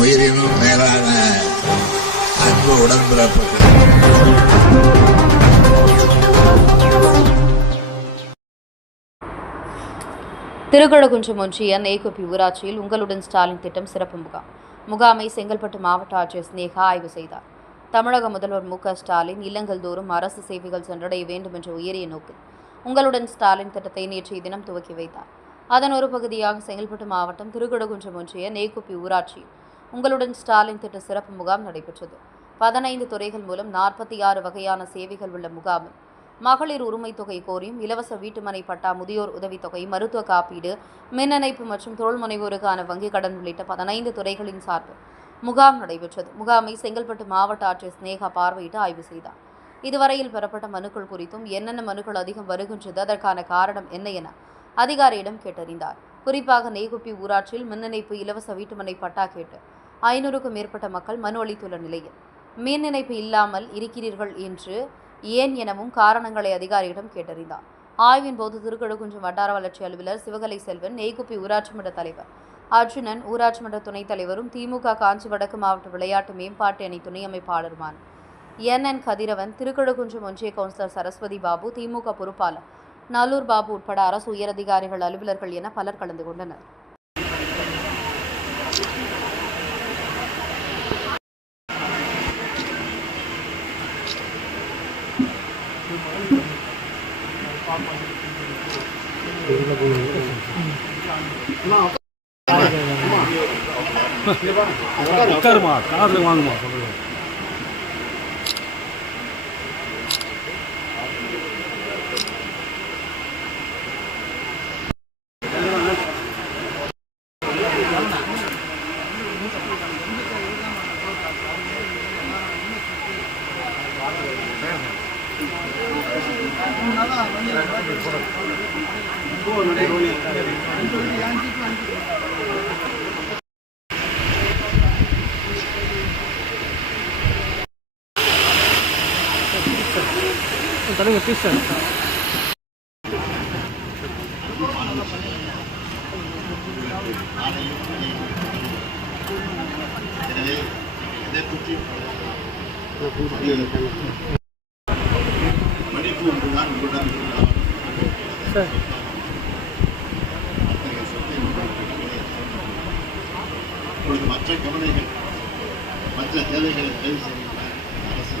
உயிரினும் மேலான அன்பு உடன்பிறப்பு திருக்கழுகுன்றம் ஒன்றிய நேகுப்பி ஊராட்சியில் உங்களுடன் ஸ்டாலின் திட்டம் சிறப்பு முகாம். முகாமை செங்கல்பட்டு மாவட்ட ஆட்சியர் ஸ்னேகா ஆய்வு செய்தார். தமிழக முதல்வர் மு ஸ்டாலின் இல்லங்கள் தோறும் அரசு சேவைகள் சென்றடைய வேண்டும் என்ற உயரிய நோக்கில் உங்களுடன் ஸ்டாலின் திட்டத்தை நேற்றைய தினம் துவக்கி வைத்தார். அதன் ஒரு பகுதியாக செங்கல்பட்டு மாவட்டம் திருக்கழுகுன்றம் ஒன்றிய நேகுப்பி ஊராட்சியில் உங்களுடன் ஸ்டாலின் திட்ட சிறப்பு முகாம் நடைபெற்றது. பதினைந்து துறைகள் மூலம் நாற்பத்தி ஆறு வகையான சேவைகள் உள்ள முகாமில் மகளிர் உரிமை தொகை கோரியும் இலவச வீட்டுமனை பட்டா முதியோர் உதவித்தொகை மருத்துவ காப்பீடு மின் இணைப்பு மற்றும் தொழில் முனைவோருக்கான வங்கிக் கடன் உள்ளிட்ட பதினைந்து துறைகளின் சார்பில் முகாம் நடைபெற்றது. முகாமை செங்கல்பட்டு மாவட்ட ஆட்சியர் ஸ்னேகா பார்வையிட்டு ஆய்வு செய்தார். இதுவரையில் பெறப்பட்ட மனுக்கள் குறித்தும் என்னென்ன மனுக்கள் அதிகம் வருகின்றது அதற்கான காரணம் என்ன என அதிகாரியிடம் கேட்டறிந்தார். குறிப்பாக நெய்குப்பி ஊராட்சியில் மின் இணைப்பு இலவச வீட்டுமனை பட்டா கேட்டு ஐநூறுக்கும் மேற்பட்ட மக்கள் மனு அளித்துள்ள நிலையில் மின் இணைப்பு இல்லாமல் இருக்கிறீர்கள் என்று ஏன் எனவும் காரணங்களை அதிகாரியிடம் கேட்டறிந்தார். ஆய்வின் போது திருக்கழுகுன்றம் வட்டார வளர்ச்சி அலுவலர் சிவகலை செல்வன் நெய்குப்பி ஊராட்சி மன்ற தலைவர் அர்ஜுனன் ஊராட்சி மன்ற துணைத் தலைவரும் திமுக காஞ்சி வடக்கு மாவட்ட விளையாட்டு மேம்பாட்டு அணி துணை அமைப்பாளருமான என். என். கதிரவன் திருக்கழுகுன்றம் ஒன்றிய கவுன்சிலர் சரஸ்வதி பாபு திமுக பொறுப்பாளர் நல்லூர் பாபு உட்பட அரசு உயரதிகாரிகள் அலுவலர்கள் என பலர் கலந்து கொண்டனர். உட்காருமா காரில் வாங்குமா சொல்லுங்க Thank you. தலைங்க ப்ளீஸ் சார் சார் இப்பொழுது மற்ற கவலைகள் மற்ற தேவைகளை நிறைவு செய்கின்ற அரசு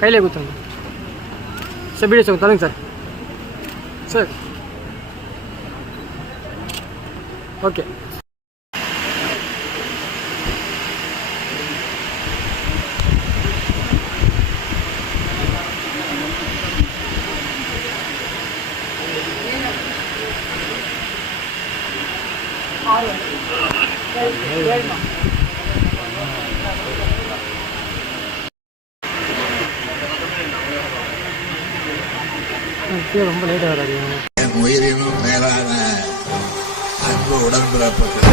கையிலே கொடுத்துருங்க சார் பீடியோ சார் தரங்க சார் சார் ஓகே ரொம்ப லேட்டாக வராது என் உயிரினும் மேலான அன்பு உடன்பிறப்புகள்